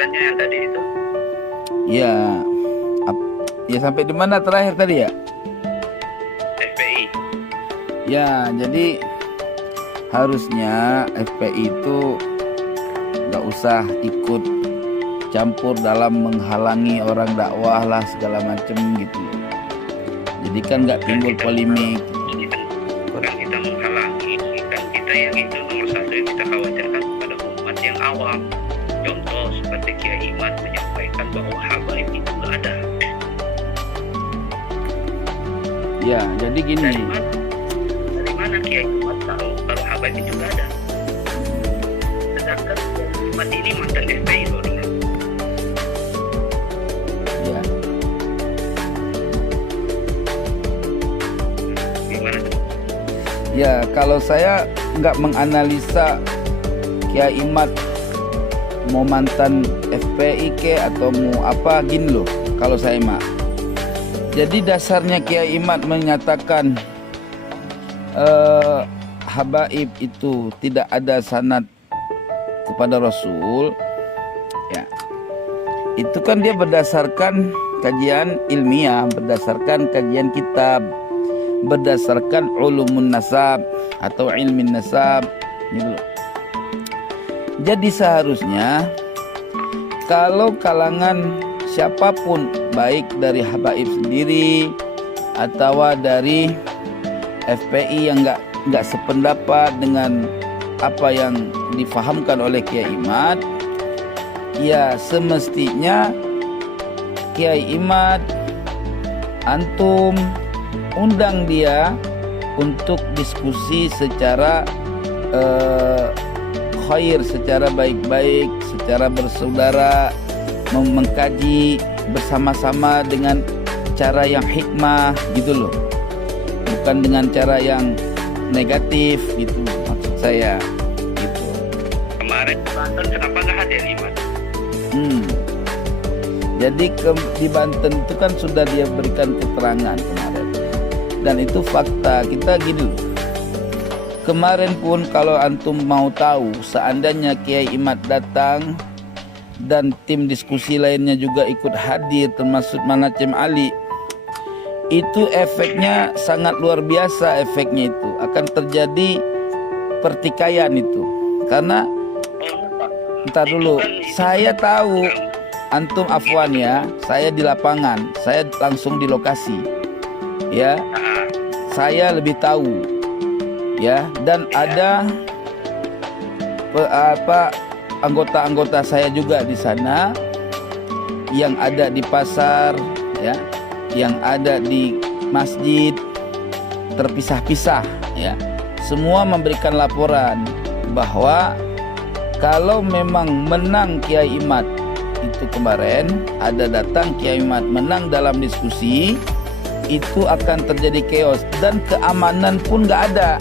penjelasannya yang tadi itu. Ya, ya sampai di mana terakhir tadi ya? FPI. Ya, jadi harusnya FPI itu nggak usah ikut campur dalam menghalangi orang dakwah lah segala macem gitu. Jadi kan nggak timbul polemik. Bukan kita menghalangi, kan kita yang itu nomor satu yang kita khawatirkan kepada umat yang awam. Contoh seperti Kiai Imad menyampaikan bahwa habaib itu nggak ada. Ya, jadi gini. Dari mana Kiai Imad tahu kalau habaib itu nggak ada? Sedangkan Kiai Imad ini mantan FPI loh. Ya. Gimana tuh? Ya, kalau saya nggak menganalisa Kiai Imad mau mantan FPI ke atau mau apa gini loh. Kalau saya mah, jadi dasarnya Kiai Imad menyatakan habaib itu tidak ada sanad kepada Rasul, ya itu kan dia berdasarkan kajian ilmiah, berdasarkan kajian kitab, berdasarkan ulumun nasab atau ilmin nasab gitu. Jadi seharusnya kalau kalangan siapapun, baik dari habaib sendiri atau dari FPI yang nggak sependapat dengan apa yang difahamkan oleh Kiai Imad, ya semestinya Kiai Imad, antum undang dia untuk diskusi secara khair, secara baik-baik, secara bersaudara, mengkaji bersama-sama dengan cara yang hikmah gitu loh, bukan dengan cara yang negatif gitu maksud saya gitu. Kemarin Banten kenapa nggak hadir Imad? Jadi di Banten itu kan sudah dia berikan keterangan kemarin, dan itu fakta. Kita gini loh, kemarin pun kalau antum mau tahu, seandainya Kiai Imad datang dan tim diskusi lainnya juga ikut hadir termasuk Manacem Ali, itu efeknya sangat luar biasa. Efeknya itu akan terjadi pertikaian itu, karena entar dulu, saya tahu antum afwan ya, saya di lapangan, saya langsung di lokasi ya, saya lebih tahu ya, dan ada anggota-anggota saya juga di sana yang ada di pasar ya, yang ada di masjid, terpisah-pisah ya, semua memberikan laporan bahwa kalau memang menang Kiai Imad itu kemarin, ada datang Kiai Imad menang dalam diskusi, itu akan terjadi chaos dan keamanan pun nggak ada.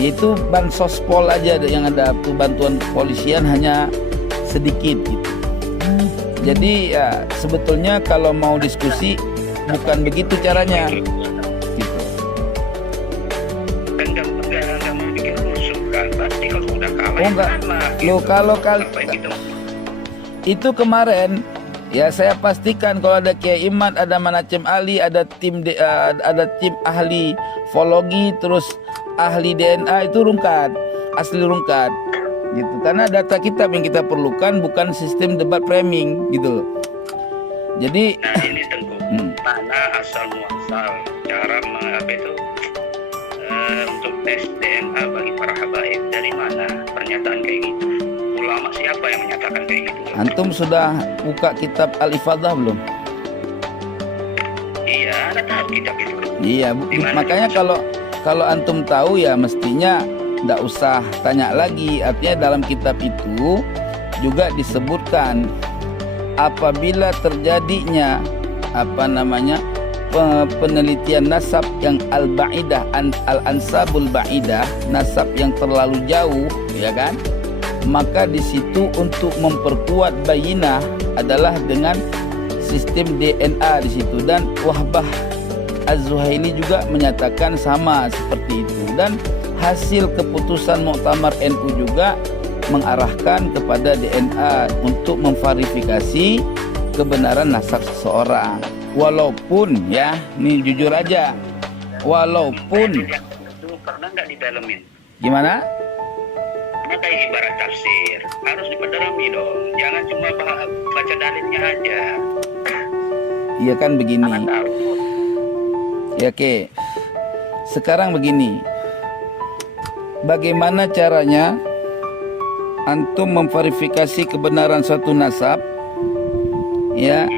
Itu bansos pol aja yang ada, tuh bantuan kepolisian hanya sedikit gitu. Jadi ya sebetulnya kalau mau diskusi bukan begitu caranya gitu. Kan nggak mau bikin rusuh kan, pasti kalau udah kalah. Oh enggak, lo kalau itu kemarin ya saya pastikan kalau ada Kiai Imad, ada Manacem Ali, ada tim ahli fologi, terus ahli DNA, itu rungkat, asli rungkat gitu. Karena data kitab yang kita perlukan bukan sistem debat framing gitu loh. Jadi nah ini Tengku, mana asal muasal cara apa itu untuk tes DNA bagi para habaib, dari mana pernyataan kayak gitu? Ulama siapa yang menyatakan kayak gitu? Antum sudah buka kitab Al-Ifadah belum? Iya, ada tahu kitab itu. Iya, makanya kalau antum tahu ya mestinya nggak usah tanya lagi. Artinya dalam kitab itu juga disebutkan apabila terjadinya penelitian nasab yang al-ba'idah, al-ansabul ba'idah, nasab yang terlalu jauh ya kan, maka di situ untuk memperkuat bayinah adalah dengan sistem DNA di situ. Dan Wahbah Az-Zuhaili juga menyatakan sama seperti itu, dan hasil keputusan Muktamar NU juga mengarahkan kepada DNA untuk memverifikasi kebenaran nasab seseorang. Walaupun ya, ini jujur aja, walaupun itu pernah nggak didalemin? gimana? Karena kayak ibarat tafsir harus diperdalami dong, jangan cuma baca dalilnya aja. Iya kan begini. Jangan tahu. Ya oke. Sekarang begini. Bagaimana caranya antum memverifikasi kebenaran suatu nasab? Ya,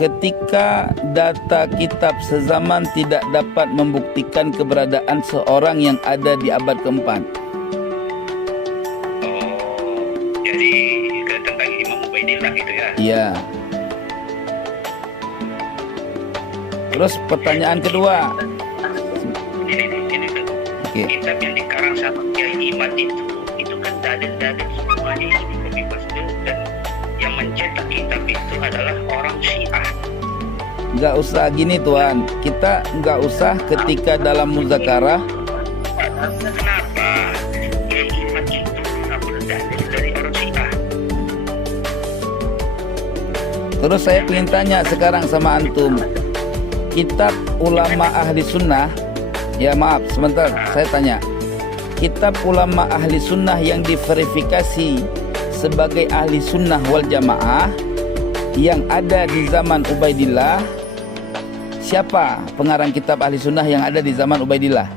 ketika data kitab sezaman tidak dapat membuktikan keberadaan seorang yang ada di abad keempat. Oh, jadi tentang Imam Ubaidillah gitu ya? Iya. Terus pertanyaan kedua. Ini tuh. Oke. Kitab yang dikarang sama Kiai Imad itu kan dalil-dalil semuanya itu dikopi paste, dan yang mencetak kitab itu adalah orang Syiah. Nggak usah gini Tuan. Kita nggak usah ketika dalam muzakarah. Kenapa Kiai Imad itu mengambil dalil dari orang Syiah? Terus saya ingin tanya sekarang sama antum. Kitab ulama ahli sunnah, ya maaf sebentar saya tanya, kitab ulama ahli sunnah yang diverifikasi sebagai ahli sunnah wal jamaah yang ada di zaman Ubaidillah, siapa pengarang kitab ahli sunnah yang ada di zaman Ubaidillah?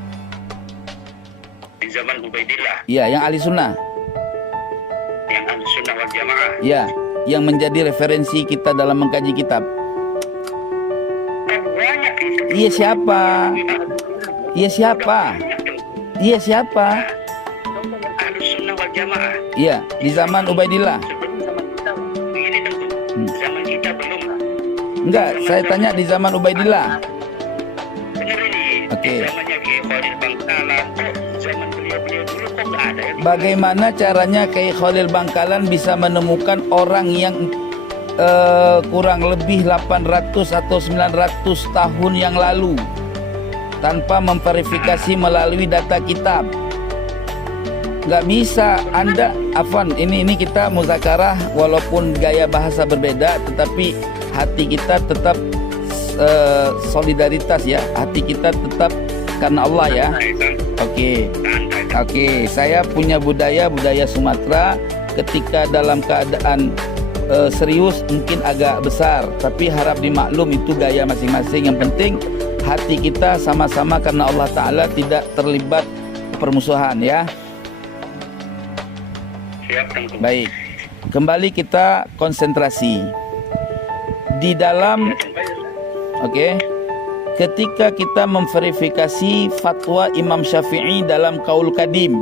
Di zaman Ubaidillah, Ya, yang ahli sunnah. yang ahli sunnah wal jamaah. Ya, yang menjadi referensi kita dalam mengkaji kitab. Banyak itu. Iya siapa? Iya siapa? Iya siapa? Ahli sunnah wal jamaah. Iya, di zaman Ubaidillah. Sebelum zaman kita, begini tentu. Zaman kita belum lah. Enggak, saya tanya di zaman Ubaidillah. Dengar ini. Oke. Di zamannya Kiai Khalil Bangkalan. Zaman beliau-beliau dulu kok nggak ada ya? Bagaimana caranya Kiai Khalil Bangkalan bisa menemukan orang yang kurang lebih 800 atau 900 tahun yang lalu tanpa memverifikasi melalui data kitab? Nggak bisa. Anda, Afwan, ini kita muzakarah walaupun gaya bahasa berbeda, tetapi hati kita tetap solidaritas ya. Hati kita tetap karena Allah ya. Oke. Oke, saya punya budaya Sumatera. Ketika dalam keadaan serius mungkin agak besar, tapi harap dimaklum itu gaya masing-masing. Yang penting hati kita sama-sama karena Allah Ta'ala, tidak terlibat permusuhan ya. Siap, tentu. Baik, kembali kita konsentrasi di dalam. Oke. Ketika kita memverifikasi fatwa Imam Syafi'i dalam Qaul Qadim,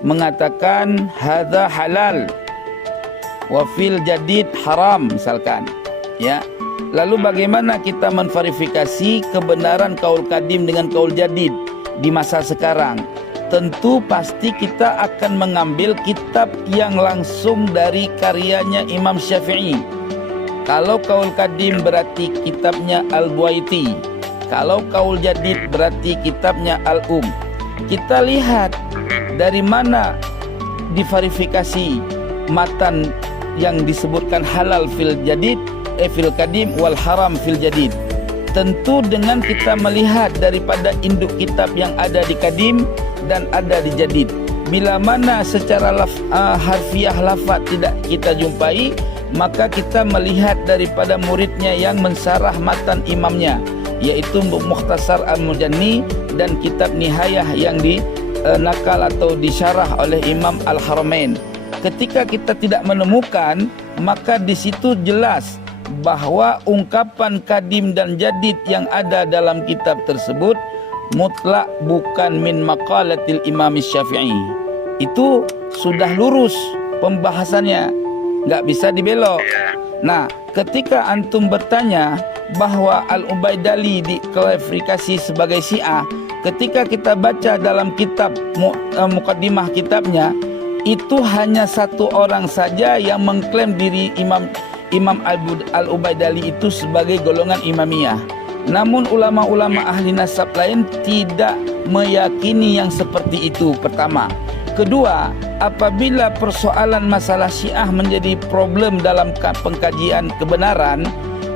mengatakan hadza halal wa fil jadid haram misalkan, ya. Lalu bagaimana kita memverifikasi kebenaran Qaul Qadim dengan Qaul Jadid di masa sekarang? Tentu pasti kita akan mengambil kitab yang langsung dari karyanya Imam Syafi'i. Kalau Qaul Qadim berarti kitabnya Al-Buaiti. Kalau Qaul Jadid berarti kitabnya Al-Um. Kita lihat dari mana diverifikasi matan yang disebutkan halal fil jadid, fil qadim wal haram fil jadid. Tentu dengan kita melihat daripada induk kitab yang ada di qadim dan ada di jadid. Bila mana secara harfiah lafaz tidak kita jumpai, maka kita melihat daripada muridnya yang mensarah matan imamnya, yaitu Mukhtasar Al-Mujanni dan kitab Nihayah yang nakal atau disyarah oleh Imam Al-Haramain. Ketika kita tidak menemukan, maka di situ jelas bahwa ungkapan kadim dan jadid yang ada dalam kitab tersebut mutlak bukan min maqalatil Imam Syafi'i. Itu sudah lurus pembahasannya, nggak bisa dibelok. Nah, ketika antum bertanya bahwa Al-Ubaidali diklarifikasi sebagai Syiah, ketika kita baca dalam kitab mukaddimah kitabnya, itu hanya satu orang saja yang mengklaim diri Imam Al-Ubaidali itu sebagai golongan Imamiyah. Namun ulama-ulama ahli nasab lain tidak meyakini yang seperti itu. Pertama. Kedua, apabila persoalan masalah Syiah menjadi problem dalam pengkajian kebenaran,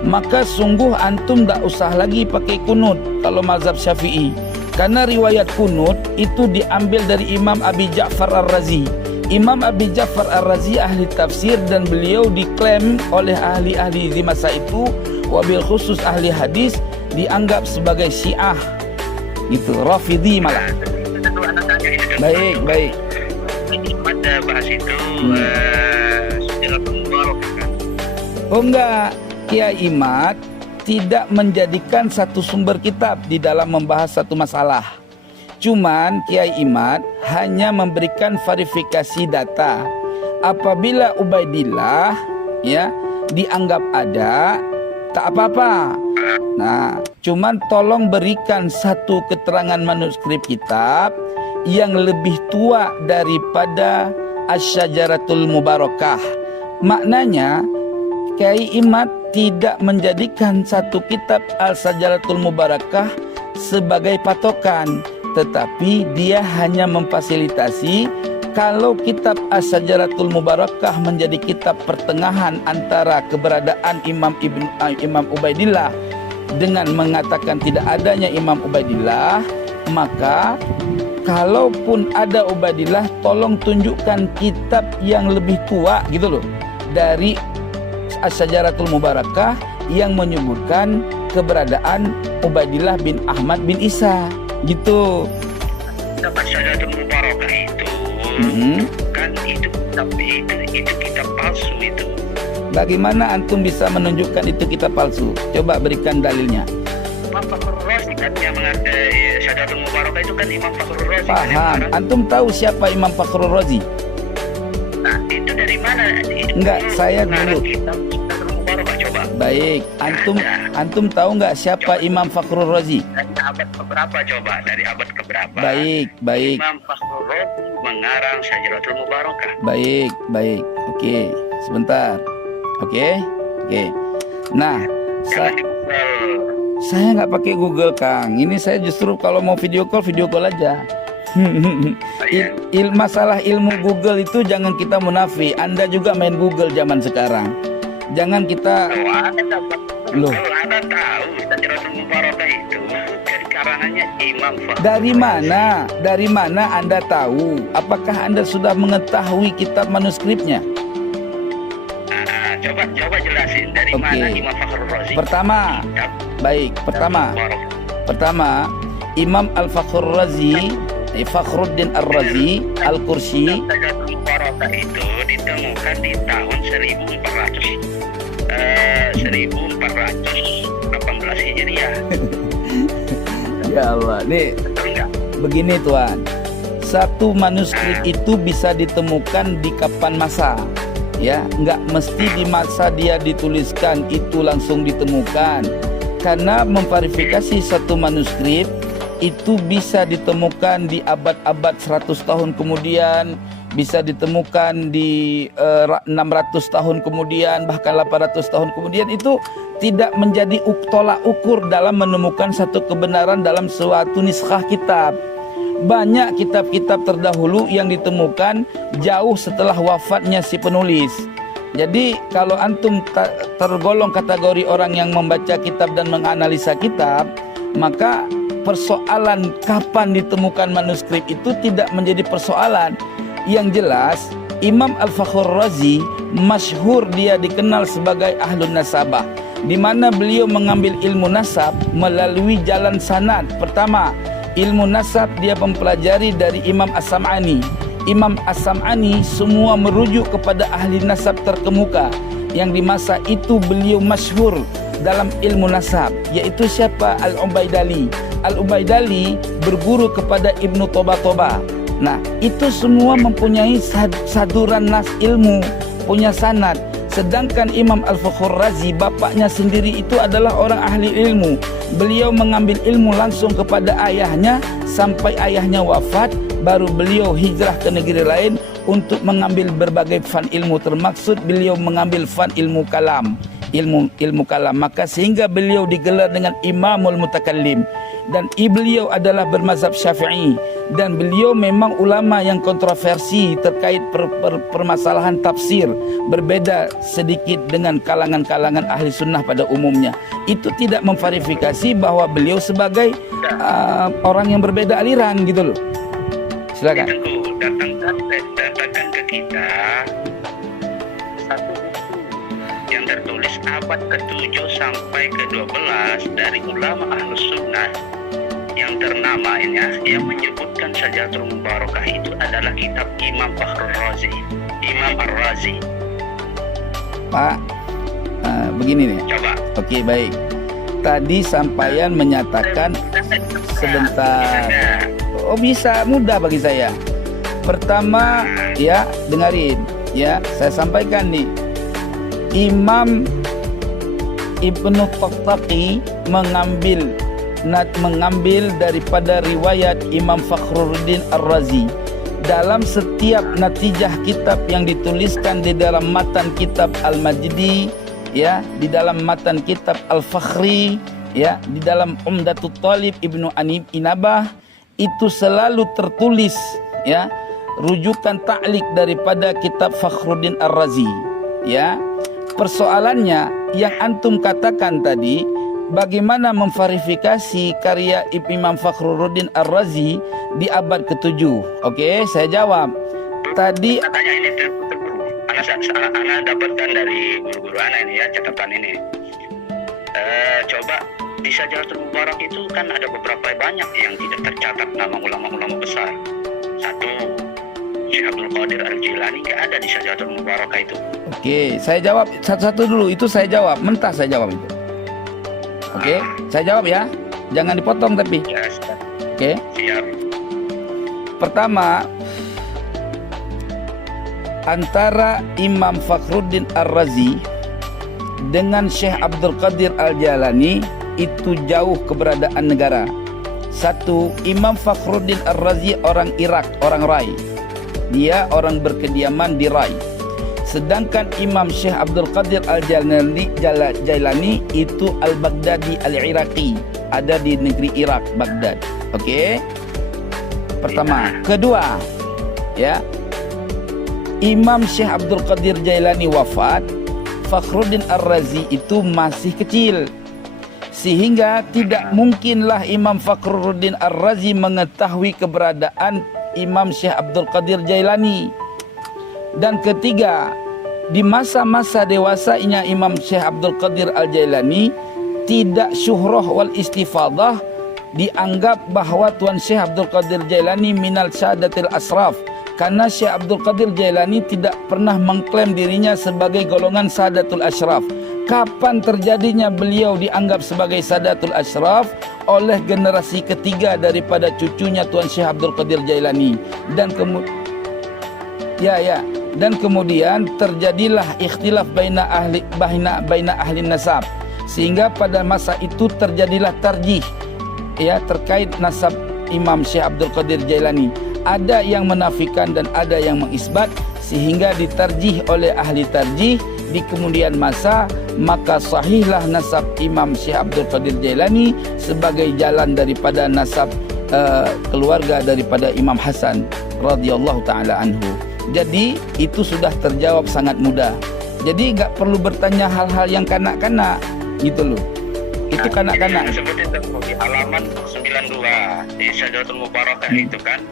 maka sungguh antum tak usah lagi pakai kunut kalau mazhab Syafi'i. Karena riwayat kunut itu diambil dari Imam Abi Ja'far Ar-Razi. Imam Abi Ja'far Ar-Razi ahli tafsir, dan beliau diklaim oleh ahli-ahli di masa itu, wabil khusus ahli hadis, dianggap sebagai Syiah. Gitu, Rafidhi malah. Baik, baik. Pada bahas itu Syajaratul Mubarakah kan? Oh enggak, Kiai Imad tidak menjadikan satu sumber kitab di dalam membahas satu masalah. Cuman Kiai Imad hanya memberikan verifikasi data. Apabila Ubaidillah ya dianggap ada, tak apa-apa. Nah, cuman tolong berikan satu keterangan manuskrip kitab yang lebih tua daripada Asy-Syajaratul Mubarakah. Maknanya Kiai Imad tidak menjadikan satu kitab Al-Syajaratul Mubarakah sebagai patokan, tetapi dia hanya memfasilitasi kalau kitab Asy-Syajaratul Mubarakah menjadi kitab pertengahan antara keberadaan Imam Ubaidillah dengan mengatakan tidak adanya Imam Ubaidillah, maka kalaupun ada Ubaidillah, tolong tunjukkan kitab yang lebih tua gitu loh dari Asy-Syajaratul Mubarakah yang menyebutkan keberadaan Ubaidillah bin Ahmad bin Isa gitu. Kitab Asy-Syajaratul Mubarakah itu kan itu kitab palsu itu. Bagaimana antum bisa menunjukkan itu kitab palsu? Coba berikan dalilnya. Imam Fakhrul Razi kan yang mengatakan Syajaratul Mubarakah itu kan Imam Fakhrul Razi. Paham. Antum tahu siapa Imam Fakhrul Razi? Nah, itu dari mana? Enggak, saya dulu. Kitab Syajaratul Mubarakah coba. Baik, antum tahu enggak siapa Imam Fakhrul Razi? Dari abad keberapa coba? Dari abad keberapa? Baik, baik. Imam Fakhrul Razi mengarang Syajaratul Mubarakah. Baik, baik. Oke, sebentar. Oke. Nah, saya nggak pakai Google, Kang. Ini saya justru kalau mau video call aja. Masalah ilmu Google itu jangan kita munafik. Anda juga main Google zaman sekarang. Jangan kita. Loh. Kalau Anda tahu Syajaratul Mubarakah itu dari karangannya Imam Fakhrul. Dari mana Anda tahu? Apakah Anda sudah mengetahui kitab manuskripnya? Coba jelasin dari mana Imam Fakhrul Razi. Pertama, Imam Al-Fakhrul Razi, Fakhruddin Ar-Razi Al-Qursi. Syajaratul Mubarakah itu ditemukan di tahun 1418 Hijriah. Ya Allah, nih begini Tuan. Satu manuskrip itu bisa ditemukan di kapan masa? Ya, nggak mesti di masa dia dituliskan itu langsung ditemukan. Karena memverifikasi satu manuskrip itu bisa ditemukan di abad-abad 100 tahun kemudian, bisa ditemukan di 600 tahun kemudian, bahkan 800 tahun kemudian. Itu tidak menjadi tolak ukur dalam menemukan satu kebenaran dalam suatu niskhah kitab. Banyak kitab-kitab terdahulu yang ditemukan jauh setelah wafatnya si penulis. Jadi kalau antum tergolong kategori orang yang membaca kitab dan menganalisa kitab, maka persoalan kapan ditemukan manuskrip itu tidak menjadi persoalan. Yang jelas Imam Al-Fakhrul Razi masyhur, dia dikenal sebagai ahlun nasabah, di mana beliau mengambil ilmu nasab melalui jalan sanad. Pertama, ilmu nasab dia mempelajari dari Imam As-Sam'ani. Imam As-Sam'ani semua merujuk kepada ahli nasab terkemuka yang di masa itu beliau masyhur dalam ilmu nasab, yaitu siapa? Al-Ubaidali. Al-Ubaidali berguru kepada Ibnu Toba. Nah, itu semua mempunyai saduran nas ilmu, punya sanad. Sedangkan Imam Al-Fakhrul Razi, bapaknya sendiri itu adalah orang ahli ilmu. Beliau mengambil ilmu langsung kepada ayahnya sampai ayahnya wafat, baru beliau hijrah ke negeri lain untuk mengambil berbagai fan ilmu, termaksud beliau mengambil fan ilmu kalam. Ilmu kalam, maka sehingga beliau digelar dengan Imamul Mutakallim. dan beliau adalah bermazhab Syafi'i, dan beliau memang ulama yang kontroversi terkait permasalahan tafsir, berbeda sedikit dengan kalangan-kalangan ahli sunnah pada umumnya. Itu tidak memverifikasi bahwa beliau sebagai orang yang berbeda aliran gitu loh. Silakan. Datangkan ke kita satu buku yang tertulis abad ke-7 sampai ke-12 dari ulama ahlus sunnah yang ternama ini, yang menyebutkan Syajaratul Mubarakah itu adalah kitab Imam Fakhrul Razi, Imam Ar-Razi. Pak, begini nih. Coba. Oke, baik. Tadi sampaian menyatakan sebentar. Oh, bisa, mudah bagi saya. Pertama, ya, dengarin. Ya, saya sampaikan nih. Imam Ibnu Tahtaqi mengambil daripada riwayat Imam Fakhruddin Ar-Razi dalam setiap natijah kitab yang dituliskan di dalam matan kitab Al-Majdi, ya, di dalam matan kitab Al-Fakhri, ya, di dalam Umdatut Thalib Ibnu Inabah, itu selalu tertulis, ya, rujukan ta'liq daripada kitab Fakhruddin Ar-Razi, ya. Persoalannya yang antum katakan tadi, bagaimana memverifikasi karya Imam Fakhruddin Ar-Razi di abad ke-7? Oke, saya jawab. Tadi katanya ini anak dapatkan dari guru-guru anak ini, ya, catatan ini. Coba di Syajaratul Mubarak itu kan ada beberapa banyak yang tidak tercatat nama ulama-ulama besar. Satu, Syekh Abdul Qadir Al-Jilani nggak ada di Syajaratul Mubarakah itu. Oke, saya jawab satu-satu dulu. Itu saya jawab, mentah saya jawab itu. Oke, saya jawab ya. Jangan dipotong tapi. Yes. Oke. Siap. Pertama, antara Imam Fakhruddin Ar-Razi dengan Syekh Abdul Qadir Al-Jilani itu jauh keberadaan negara. Satu, Imam Fakhruddin Ar-Razi orang Irak, orang Rai. Dia orang berkediaman di Rai. Sedangkan Imam Syekh Abdul Qadir Al-Jailani itu Al-Baghdadi Al-Iraqi, ada di negeri Irak, Baghdad. Oke. Pertama, kedua, ya. Imam Syekh Abdul Qadir Jailani wafat, Fakhruddin Ar-Razi itu masih kecil. Sehingga tidak mungkinlah Imam Fakhruddin Ar-Razi mengetahui keberadaan Imam Syekh Abdul Qadir Jailani. Dan ketiga, di masa-masa dewasanya Imam Syekh Abdul Qadir Al-Jailani tidak syuhrah wal istifadah, dianggap bahwa Tuan Syekh Abdul Qadir Jailani minal syadatil asraf, karena Syekh Abdul Qadir Jailani tidak pernah mengklaim dirinya sebagai golongan Sadatul Ashraf. Kapan terjadinya beliau dianggap sebagai Sadatul Ashraf? Oleh generasi ketiga daripada cucunya Tuan Syekh Abdul Qadir Jailani. Dan kemudian terjadilah ikhtilaf baina ahli nasab, sehingga pada masa itu terjadilah tarjih, ya, terkait nasab Imam Syekh Abdul Qadir Jailani. Ada yang menafikan dan ada yang mengisbat, sehingga ditarjih oleh ahli tarjih di kemudian masa, maka sahihlah nasab Imam Syekh Abdul Qadir Jailani sebagai jalan daripada nasab keluarga daripada Imam Hasan radhiyallahu taala anhu. Jadi itu sudah terjawab sangat mudah. Jadi nggak perlu bertanya hal-hal yang kanak-kanak gitu loh. Itu kanak-kanak. Seperti itu di halaman 92 di Syajaratul Mubarakah itu kan.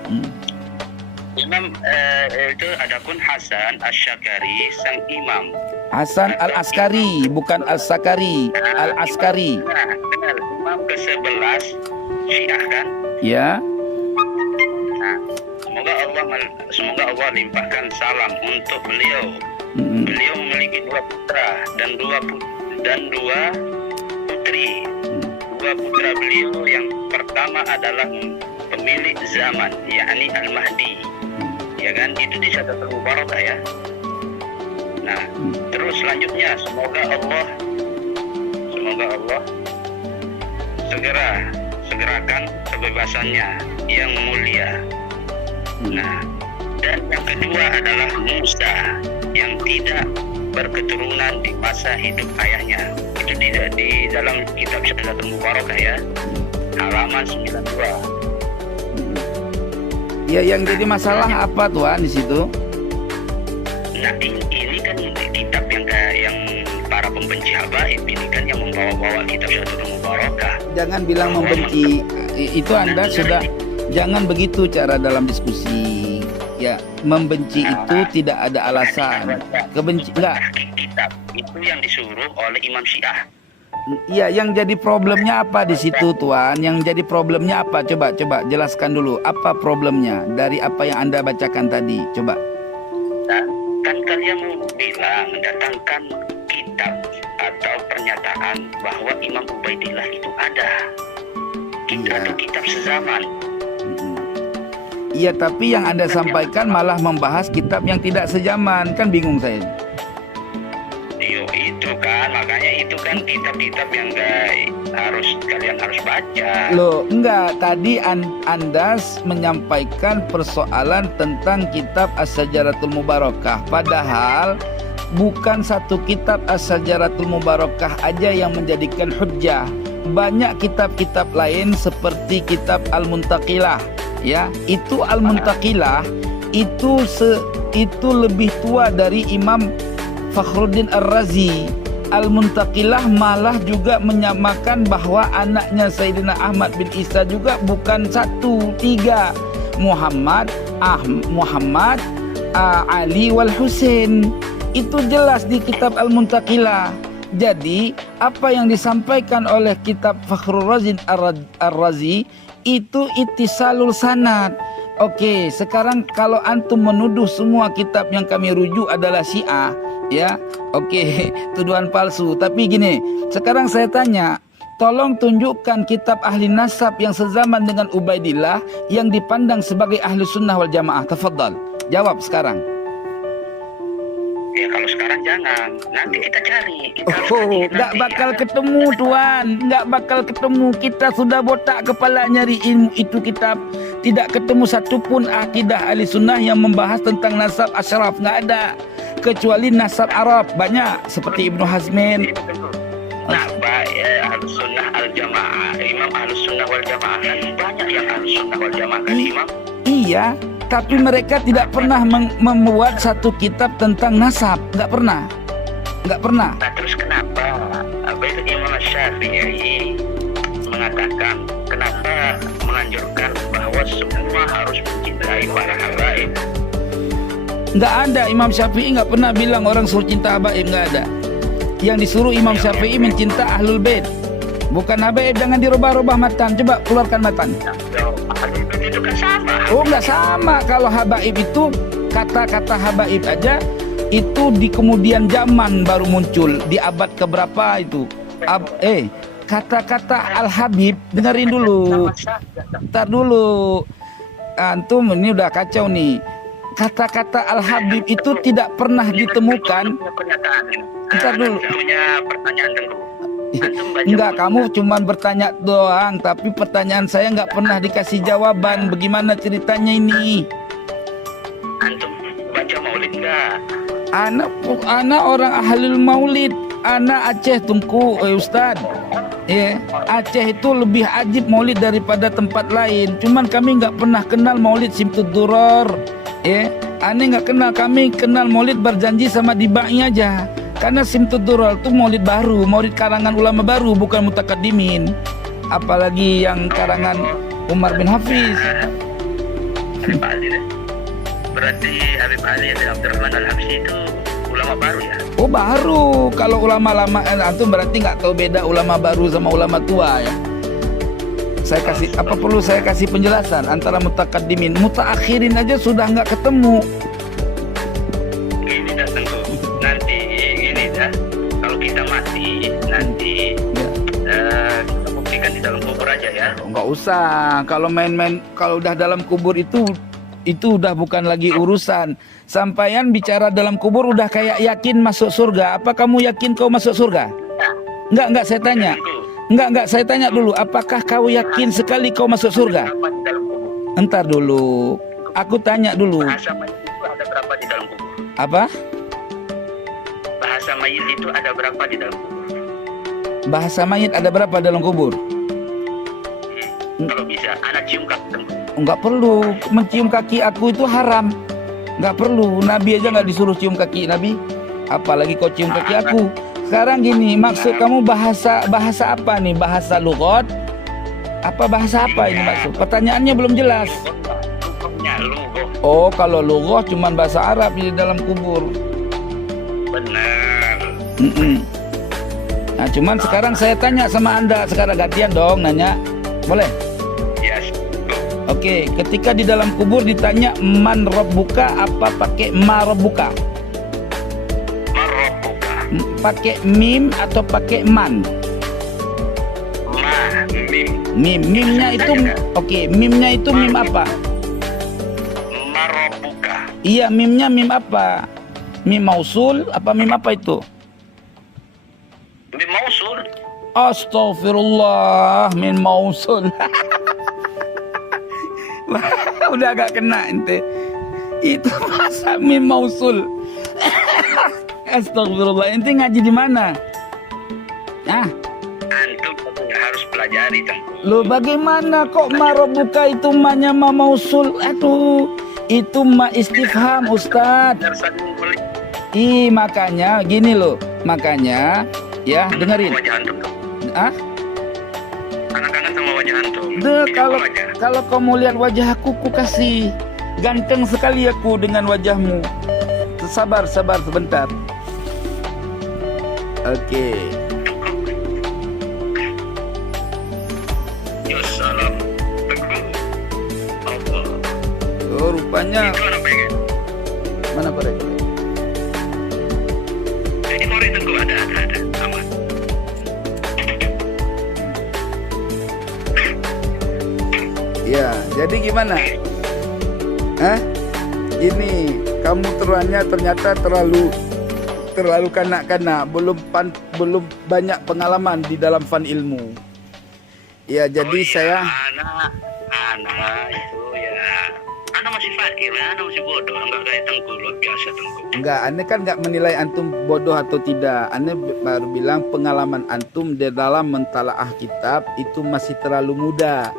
Imam itu adapun Hasan Asy-Syakari sang imam. Hasan Al-Askari, bukan Al-Sakari, Al-Askari. Nah, imam ke-11 Syiah kan? Ya. Nah, semoga Allah limpahkan salam untuk beliau. Beliau memiliki 2 putra dan dua putri. 2 putra beliau yang pertama adalah pemilik zaman, yakni Al-Mahdi. Ya kan? Itu di Syajaratul Mubarakah ya. Nah, terus selanjutnya semoga Allah segerakan kebebasannya yang mulia. Nah, dan yang kedua adalah Musa yang tidak berketurunan di masa hidup ayahnya. Itu di dalam kitab Syajaratul Mubarakah ya. halaman 92. Ya, yang jadi masalah apa tuan di situ? Nah ini kan kitab yang para pembenci habaib ini kan yang membawa-bawa kitab Syahadatul Mubarakah. Jangan bilang membenci. Itu Anda sudah, jangan begitu cara dalam diskusi. Ya, membenci itu tidak ada alasan. Kebenci enggak. Kitab itu yang disuruh oleh Imam Syiah. Iya, yang jadi problemnya apa di situ tuan? Yang jadi problemnya apa? Coba jelaskan dulu. Apa problemnya dari apa yang Anda bacakan tadi? Coba. Nah, kan kalian mau bilang mendatangkan kitab atau pernyataan bahwa Imam Ubaidillah itu ada. Kita itu kitab sezaman. Iya, tapi yang Anda sampaikan malah membahas kitab yang tidak sezaman. Kan bingung saya. Yo, itu kan, makanya itu kan kitab-kitab yang kalian harus baca. Loh, enggak. Tadi Anda menyampaikan persoalan tentang kitab As-Sajaratul Mubarakah. Padahal bukan satu kitab As-Sajaratul Mubarakah aja yang menjadikan hujjah. Banyak kitab-kitab lain seperti kitab Al-Muntaqilah. Ya, itu Al-Muntaqilah itu lebih tua dari Imam Fakhruddin Ar-Razi. Al-Muntaqilah malah juga menyamakan bahwa anaknya Sayyidina Ahmad bin Isa juga bukan satu, tiga. Muhammad, Ali wal Husain. Itu jelas di kitab Al-Muntaqilah. Jadi apa yang disampaikan oleh kitab Fakhruddin Ar-Razi itu ittisalul sanad. Oke, sekarang kalau antum menuduh semua kitab yang kami rujuk adalah Syiah, ya, oke, tuduhan palsu. Tapi gini, sekarang saya tanya, tolong tunjukkan kitab ahli nasab yang sezaman dengan Ubaidillah yang dipandang sebagai ahli sunnah wal jamaah. Tafadhal, jawab sekarang. Ya kalau sekarang jangan, nanti kita cari. Nggak bakal ketemu tuan, nggak bakal ketemu. Kita sudah botak kepala nyari ilmu itu kitab. Tidak ketemu satupun akidah ahli sunnah yang membahas tentang nasab asyraf, nggak ada. Kecuali nasab Arab banyak seperti Ibnu Hazmin. Nah, ahli sunnah al jamaah, imam ahli sunnah wal jamaah kan banyak yang ahli sunnah wal jamaah kan imam. Iya. Tapi mereka tidak pernah membuat satu kitab tentang nasab, nggak pernah. Nah, terus kenapa? Apa itu Imam Syafi'i mengatakan kenapa menganjurkan bahwa semua harus mencintai para habaib? Nggak ada, Imam Syafi'i nggak pernah bilang orang suruh cinta habaib, nggak ada. Yang disuruh Imam Syafi'i mencinta ahlul bait, bukan habaib. Jangan dirubah-rubah matan. Coba keluarkan matan. Itu kan sama. Oh, nggak sama. Kalau habaib itu kata-kata habaib aja itu di kemudian zaman baru muncul di abad keberapa itu. Kata-kata al-habib dengerin dulu. Ntar dulu. Antum ini udah kacau nih. Kata-kata al-habib itu tidak pernah ditemukan. Ntar dulu. Pertanyaan tengku. Enggak, kamu cuma bertanya doang, tapi pertanyaan saya nggak pernah dikasih jawaban. Bagaimana ceritanya ini? Antum baca maulid nggak? Anak orang ahlul maulid. Anak Aceh Tungku, Ustad. Ya, Aceh itu lebih ajib maulid daripada tempat lain. Cuman kami nggak pernah kenal maulid Simtud Duror. Ya, aneh nggak kenal. Kami kenal maulid berjanji sama dibaknya aja. Karena Simtud Duror itu maulid baru, maulid karangan ulama baru, bukan mutakaddimin. Apalagi yang karangan Umar bin Hafiz. Habib Ali deh. Berarti Habib Ali dan Abdurrahman Al-Habsyi itu ulama baru ya? Oh, baru. Kalau ulama lama antum berarti nggak tahu beda ulama baru sama ulama tua ya. Saya kasih apa perlu saya kasih penjelasan antara mutakaddimin, mutaakhirin aja sudah nggak ketemu. Ini datang tuh. Nanti ini dah. Kalau kita mati nanti kita buktikan di dalam kubur aja ya. Nggak usah. Kalau main-main, kalau udah dalam kubur itu udah bukan lagi urusan. Sampaian bicara dalam kubur udah kayak yakin masuk surga. Apa kamu yakin kau masuk surga? Enggak saya tanya. Enggak saya tanya dulu. Apakah kau yakin sekali kau masuk surga? Entar dulu. Aku tanya dulu. Bahasa mayit itu ada berapa di dalam kubur? Apa? Bahasa mayit itu ada berapa di dalam kubur? Bahasa mayit ada berapa dalam kubur? bisa anak cium kaki Tengku. Nggak perlu mencium kaki aku, itu haram. Nggak perlu, Nabi aja nggak disuruh cium kaki Nabi, apalagi kau cium kaki aku. Sekarang gini, maksud kamu bahasa apa nih? Bahasa lughat? Apa bahasa apa ini maksud? Pertanyaannya belum jelas. Lugoh. Oh, kalau lughat cuman bahasa Arab di dalam kubur. Benar. Nah, cuman sekarang saya tanya sama Anda, sekarang gantian dong nanya. Boleh? Ya. Oke, ketika di dalam kubur ditanya man rabbuka, apa pakai ma rabbuka? Marabbuka. Pakai mim atau pakai man? Mim. Mimnya itu oke, mimnya itu mim apa? Marabbuka. Iya, mimnya mim apa? Mim mausul apa mim apa itu? Mim mausul. Astaghfirullah, min mausul. Udah agak kena ente. Itu masa mim mausul. Astagfirullah, ente ngaji di mana? Ah, Antum harus pelajari Tengku. lo bagaimana kok marobuka itu ma-nya ma mausul? Aduh, itu ma istifham Ustaz. Ih, makanya gini loh, makanya ya dengerin. Wajah antum. Ah, Anak-anak sama wajah antum. deh, Video wajah. kalau kamu lihat wajah aku, ku kasih ganteng sekali aku dengan wajahmu. Sabar sebentar. Oke. Ya salam. Tengku. Allah. Oh, rupanya Itu anak pengen. mana Pak? Jadi Mori Tengku ada. Aman. Ya, jadi gimana? Hah? Ini kamu ternyata terlalu kanak-kanak, belum banyak pengalaman di dalam fan ilmu. Ya, jadi saya anak itu ya. Anak masih fakir, anak masih bodoh, enggak kayak Tengku, luar biasa Tengku. enggak, Ane kan enggak menilai antum bodoh atau tidak. Ane baru bilang pengalaman antum di dalam mentalaah kitab itu masih terlalu muda.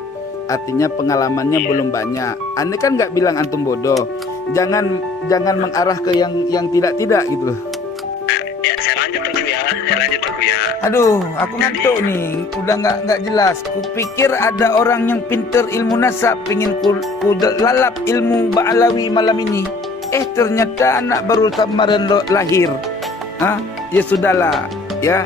Artinya pengalamannya belum banyak. Ane kan enggak bilang antum bodoh. Jangan mengarah ke yang tidak gitu loh. Ya, saya lanjut Tengku ya. Aduh, aku ngantuk nih. Udah nggak jelas. Kupikir ada orang yang pinter ilmu nasab, pingin ku lalap ilmu Ba'alawi malam ini. Ternyata anak baru kemarin lahir. Ya sudahlah. Ya,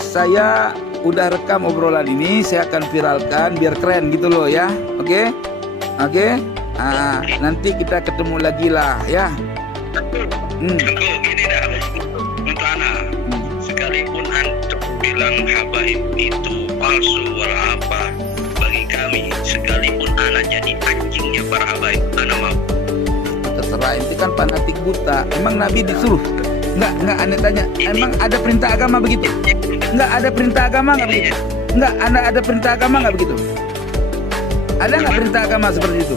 saya udah rekam obrolan ini. Saya akan viralkan biar keren gitu loh ya. Oke. Nanti kita ketemu lagi lah ya. Tengku, gini dah. Untuk anak. Sekalipun antum bilang habaib itu palsu wala apa, bagi kami sekalipun anak jadi anjingnya para habaib, anak mau. Terserah, itu kan fanatik buta. Emang Nabi disuruh? Enggak, Ane tanya. Emang ada perintah agama begitu? Enggak ada perintah agama enggak begitu? Enggak, ada perintah agama enggak begitu? Ada enggak perintah agama seperti itu?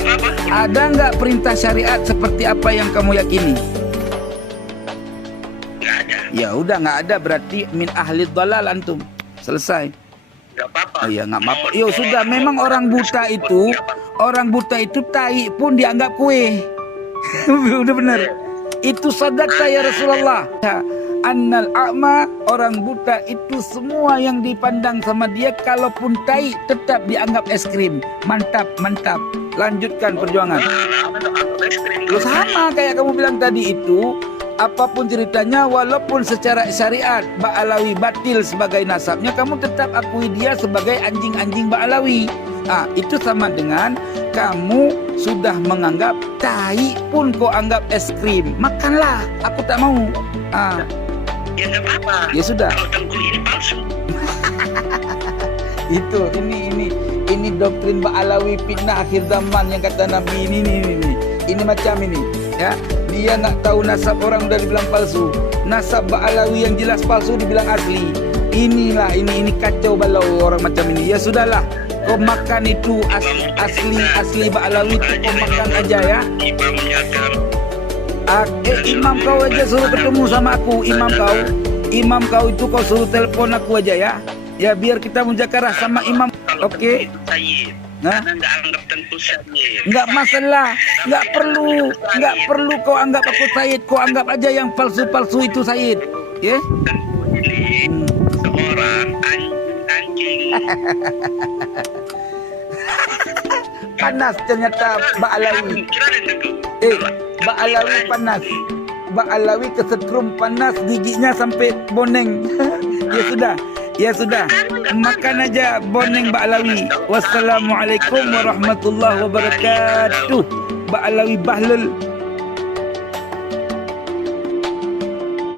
Apa? Ada enggak perintah syariat seperti apa yang kamu yakini? Nggak ada. Ya udah, enggak ada, berarti min ahli dhalal antum. Selesai. Nggak apa-apa. Oh iya, enggak apa-apa. Yo sudah, memang orang buta itu tai pun dianggap kue. Udah benar. Itu sadaqah ya Rasulullah. Ya, annal a'ma, orang buta itu semua yang dipandang sama dia kalaupun tai tetap dianggap es krim. Mantap. Lanjutkan perjuangan. Lo sama kayak kamu bilang tadi itu, apapun ceritanya, walaupun secara syariat Ba'alawi batil sebagai nasabnya, kamu tetap akui dia sebagai anjing-anjing Ba'alawi. Itu sama dengan kamu sudah menganggap tai pun kau anggap es krim. Makanlah, aku tak mau. Ya nggak apa-apa. Ya sudah. Kalau Tengku ini palsu. Itu ini doktrin Ba'alawi fitnah akhir zaman yang kata Nabi ini macam ini ya. Dia nggak tahu nasab orang udah dibilang palsu, nasab Ba'alawi yang jelas palsu dibilang asli. Inilah ini kacau balau orang macam ini. Ya sudahlah, kau makan itu asli Ba'alawi itu kau makan aja ya. Imamnya kan. Imam kau aja suruh ketemu sama aku. Imam kau itu kau suruh telepon aku aja ya. Ya biar kita mujakarah sama imam. Kalau Oke. tentu Sayyid. Nah. Karena nggak anggap tentu Sayyid. Enggak masalah, enggak perlu kau anggap aku Sayyid, kau anggap aja yang palsu-palsu itu Sayyid. Ya? Tentu ini seorang anjing. Panas ternyata Mbak Alawi. Kirain tentu. Mbak Alawi panas. Mbak Alawi kesetrum panas, giginya sampai boneng. Ya sudah. Makan aja boneng Mbak Alawi. Wassalamualaikum warahmatullahi wabarakatuh. Mbak Alawi Bahlul.